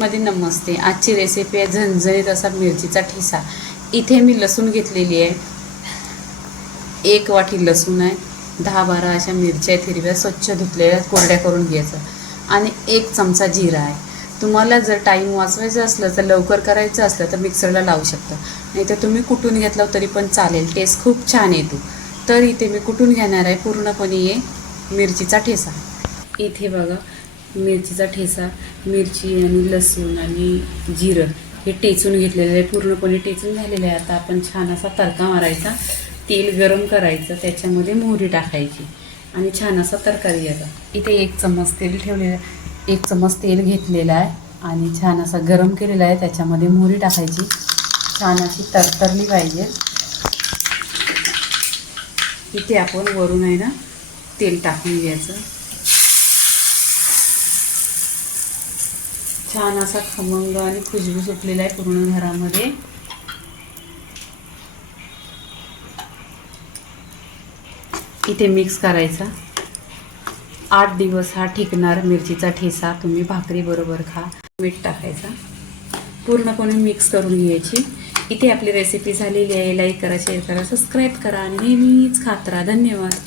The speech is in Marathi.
मध्ये नमस्ते. आजची रेसिपी आहे झणझणीत असा मिरचीचा ठिसा. इथे मी लसूण घेतलेली आहे. एक वाटी लसूण आहे. दहा बारा अशा मिरच्या आहेत हिरव्या स्वच्छ धुतलेल्या कोरड्या करून घ्यायचं. आणि एक चमचा जिरा आहे. तुम्हाला जर टाईम वाचवायचं असलं तर लवकर करायचं असलं तर मिक्सरला लावू शकता. नाही तर तुम्ही कुटून घेतलं तरी पण चालेल. टेस्ट खूप छान येतो. तर इथे मी कुटून घेणार आहे पूर्णपणे ये मिरचीचा ठेसा. इथे बघा मिरचीचा ठेसा मिरची आणि लसूण आणि जिरं हे टेचून घेतलेलं आहे. पूर्णपणे टेचून झालेलं आहे. आता आपण छान असा तडका मारायचा. तेल गरम करायचं. त्याच्यामध्ये मोहरी टाकायची. आणि छान असा तरकारी घ्यायचा इथे एक चम्मच तेल ठेवलेलं आहे. एक चम्मच तेल घेतलेलं आहे. आणि छान असा गरम केलेला आहे. त्याच्यामध्ये मोहरी टाकायची. छान अशी तरतरली पाहिजे. इथे आपण वरून आहे ना तेल टाकून घ्यायचं. छान असा खमंग आणि खुशबू सुटलेला आहे पूर्ण घरामध्ये. इथे मिक्स करायचा. आठ दिवस हा ठिकणार मिरचीचा ठेसा. तुम्ही भाकरी बरोबर खा. मीठ टाकायचा. पूर्णपणे मिक्स करून घ्यायची. इथे आपली रेसिपी झालेली आहे. लाईक करा शेअर करा सबस्क्राईब करा. नेहमीच खात राहा. धन्यवाद.